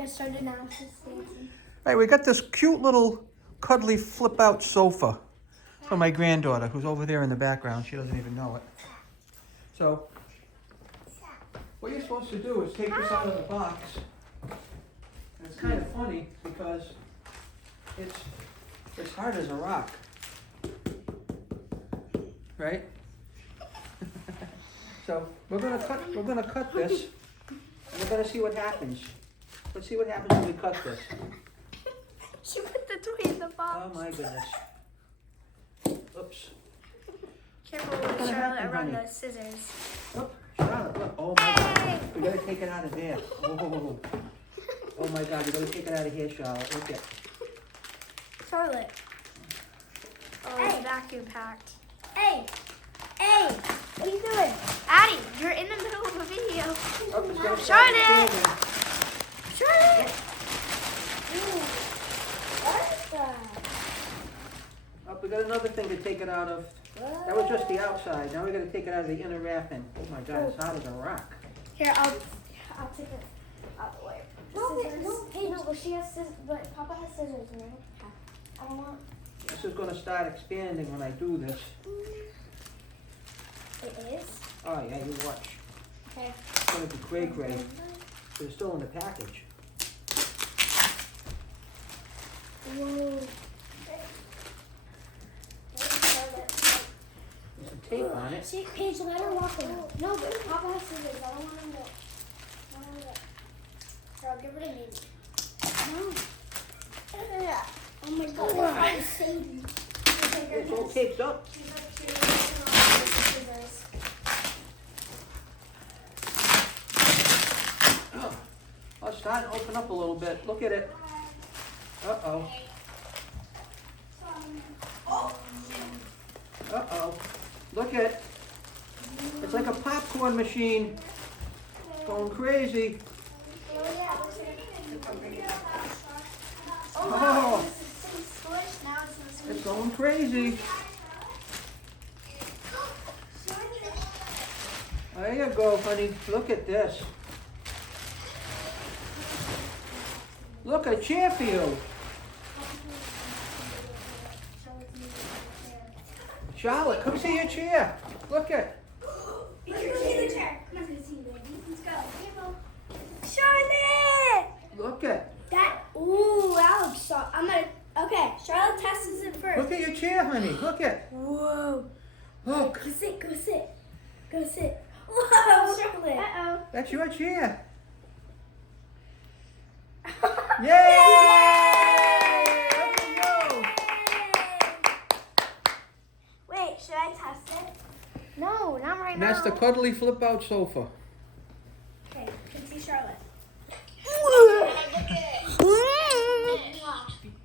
get started now. All right, we got this cute little cuddly flip-out sofa for my granddaughter, who's over there in the background. She doesn't even know it. So, what you're supposed to do is take this out of the box. And it's kind of funny because it's hard as a rock. Right? So we're gonna cut this, and we're gonna see what happens. Let's see what happens when we cut this. She put the toy in the box. Oh my goodness. Oops. Careful with Charlotte around the scissors. Oh, Charlotte, look. Oh my God. We gotta take it out of there. Oh, oh my God, we gotta take it out of here, Charlotte. Look at. Charlotte. Oh, it's vacuum packed. Hey! Hey! What are you doing? Addie, you're in the middle of a video. Oh, Charlotte! Charlotte! What is that? Oh, we got another thing to take it out of. That was just the outside. Now we gotta take it out of the inner wrapping. Oh my God, it's hard as a rock. Here, I'll take it out of the way. No, but she has scissors. But Papa has scissors, man. I don't want. This is gonna start expanding when I do this. It is? Oh yeah, you watch. Okay. It's gonna be gray. But it's still in the package. Whoa. There's some tape on it. See, Paige, let her walk around. No, but Papa has scissors. I don't want him to. So I'll give her to me. No. Oh my God. I'm saving. It's all taped up. Oh, it's starting to open up a little bit. Look at it. Uh-oh. Uh-oh. Look at it. It's like a popcorn machine. Going crazy. Oh. It's going crazy. There you go, honey. Look at this. Look, a chair for you. Charlotte, come see your chair. Look at. You can see the chair. Come on, see the baby. Let's go. Charlotte! Look at. That. Ooh, that looks soft. I'm gonna. Okay, Charlotte tests it first. Look at your chair, honey. Look at. Whoa. Look. Go sit. Go sit. Go sit. Whoa, Charlotte. Uh-oh. That's your chair. Yay! Up we go. Wait, should I test it? No, not right And now. that's the cuddly flip-out sofa.